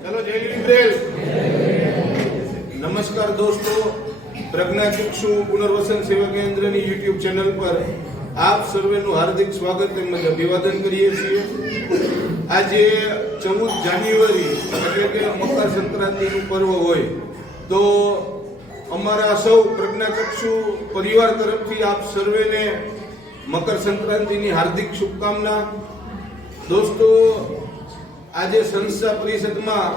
ચલો, જય લીબ્રેલ નમસ્કાર દોસ્તો પ્રજ્ઞા ચક્ષુ પુનર્વસન સેવા કેન્દ્રની યુટ્યુબ ચેનલ પર આપ સર્વેનું હાર્દિક સ્વાગત તેમજ અભિવાદન કરીએ છીએ. આજે ચૌદ જાન્યુઆરી, એટલે કે મકર સંક્રાંતિનું પર્વ હોય, તો અમારા સૌ પ્રજ્ઞાચક્ષુ પરિવાર તરફથી આપ સર્વેને મકર સંક્રાંતિની હાર્દિક શુભકામના. દોસ્તો આજે સંસ્થા પરિષદમાં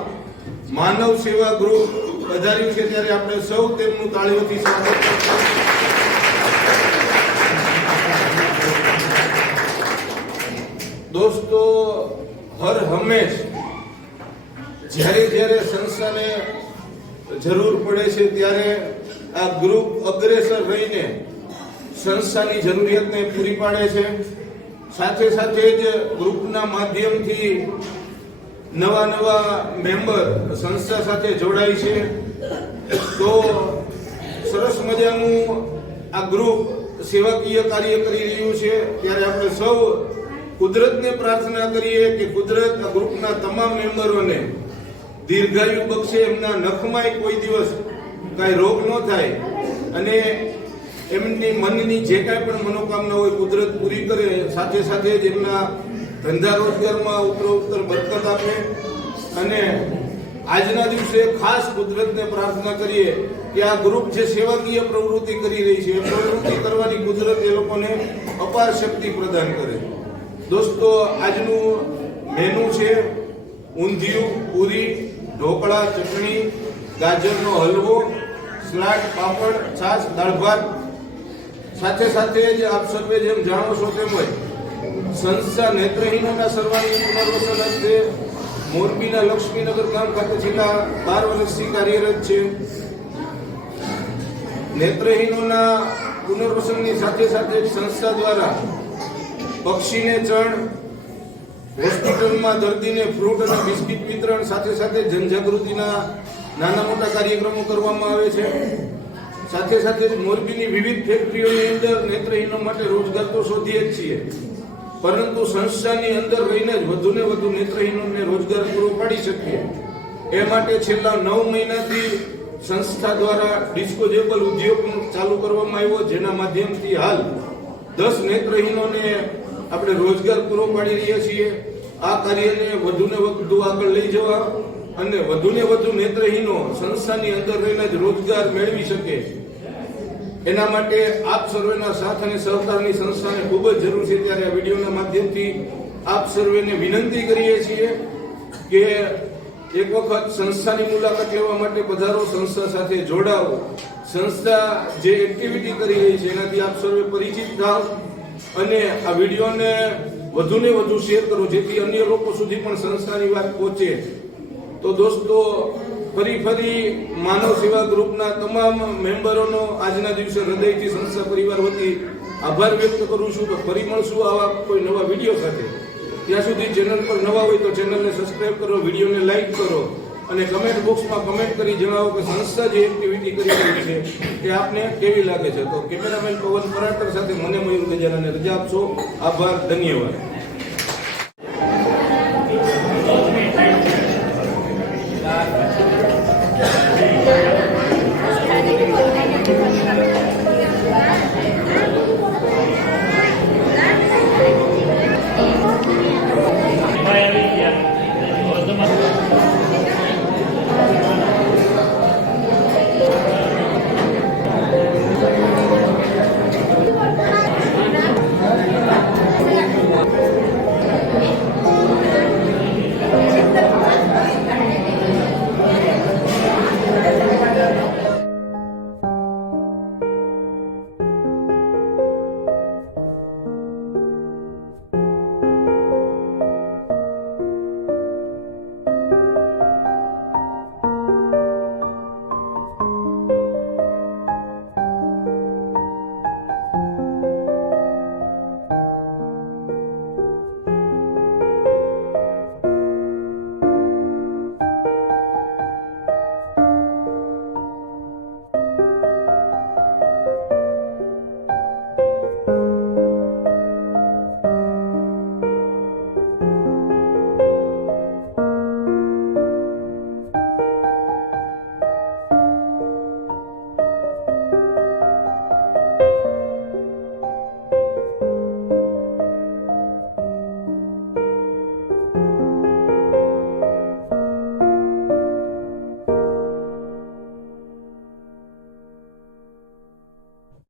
માનવ સેવા ગ્રુપ પધાર્યું છે ત્યારે આપણે સૌ તેમનું તાળીઓથી સ્વાગત દોસ્તો, હર હંમેશ જ્યારે જ્યારે સંસ્થાને જરૂર પડે છે ત્યારે આ ગ્રુપ અગ્રેસર રહીને સંસ્થાની જરૂરિયાતને પૂરી પાડે છે. સાથે સાથે જ ગ્રુપના માધ્યમથી નવા નવા મેમ્બર સંસ્થા સાથે જોડાય છે. તો સરસ મજાનું આ ગ્રુપ સેવાકીય કાર્ય કરી રહ્યું છે. ત્યારે આપણે સૌ કુદરતને પ્રાર્થના કરીએ કે કુદરત આ ગ્રુપના તમામ મેમ્બરોને દીર્ઘાયુ બક્ષે એમના નખમાંય કોઈ દિવસ કાંઈ રોગ ન થાય અને એમની મનની જે કાંઈ પણ મનોકામના હોય કુદરત પૂરી કરે સાથે સાથે જ એમના ધંધા રોજગારમાં ઉત્તરોત્તર બરકત આપે અને આજના દિવસે ખાસ કુદરતને પ્રાર્થના કરીએ કે આ ગ્રુપ જે સેવાકીય પ્રવૃત્તિ કરી રહી છે, એ પ્રવૃત્તિ કરવાની કુદરત એ લોકોને અપાર શક્તિ પ્રદાન કરે. દોસ્તો, આજનું મેનુ છે ઊંધિયું, પૂરી, ઢોકળા, ચટણી, ગાજરનો હલવો સ્લાટ પાપડ, છાશ, દાળ ભાત. સાથે સાથે જ આપ સર્વે જેમ જાણો છો તેમ હોય સંસ્થા નેત્રહીનોના સર્વાંગી પુનર્વસન અર્થે મોરબીના લક્ષ્મીનગર ગામ ખાતે છેલ્લા બાર વર્ષથી કાર્યરત છે. નેત્રહીનોના પુનર્વસનની સાથે સાથે સંસ્થા દ્વારા પક્ષીને ચણ, હોસ્પિટલમાં દર્દીને ફ્રૂટ અને બિસ્કિટ વિતરણ સાથે સાથે જનજાગૃતિના નાના મોટા કાર્યક્રમો કરવામાં આવે છે. સાથે સાથે મોરબીની વિવિધ ફેક્ટરીઓની અંદર નેત્રહીનો માટે રોજગાર તો શોધીએ જ છીએ. પરંતુ સંસ્થાની અંદર રહીને જ વધુને વધુ નેત્રહીનોને રોજગાર પૂરો પાડી શકીએ. એ માટે છેલ્લા નવ મહિનાથી સંસ્થા દ્વારા ડિસ્પોઝેબલ ઉદ્યોગ ચાલુ કરવામાં આવ્યો, જેના માધ્યમથી હાલ દસ નેત્રહીનોને આપણે રોજગાર પૂરો પાડી રહ્યા છીએ. આ કાર્યને વધુને વધુ આગળ લઈ જવા અને વધુને વધુ નેત્રહીનો સંસ્થાની અંદર રહીને જ રોજગાર મેળવી શકે. એના માટે આપ સર્વેના સાથ અને સહકારની સંસ્થાને ખૂબ જ જરૂર છે ત્યારે આ વિડીયોના માધ્યમથી આપ સર્વેને વિનંતી કરીએ છીએ કે એક વખત સંસ્થાની મુલાકાત લેવા માટે પધારો, સંસ્થા સાથે જોડાઓ. સંસ્થા જે એક્ટિવિટી કરી રહી છે, એનાથી આપ સર્વે પરિચિત થાવ અને આ વિડીયોને વધુને વધુ શેર કરો, જેથી અન્ય લોકો સુધી પણ સંસ્થાની વાત પહોંચે. તો દોસ્તો ફરી ફરી માનવ સેવા ગ્રુપના તમામ મેમ્બરોનો આજના દિવસે હૃદયથી સંસ્થા પરિવાર વતી આભાર વ્યક્ત કરું છું તો ફરી મળશું આવા કોઈ નવા વીડિયો સાથે. ત્યાં સુધી ચેનલ પર નવા હોય તો ચેનલને સબસ્ક્રાઇબ કરો, વિડીયોને લાઈક કરો અને કમેન્ટ બોક્સમાં કમેન્ટ કરી જણાવો કે સંસ્થા જે એક્ટિવિટી કરી રહી છે તે આપને કેવી લાગે છે? તો કેમેરામેન પવન પરાટર સાથે મને મયુર ગજારાને રજા આપશો. આભાર, ધન્યવાદ.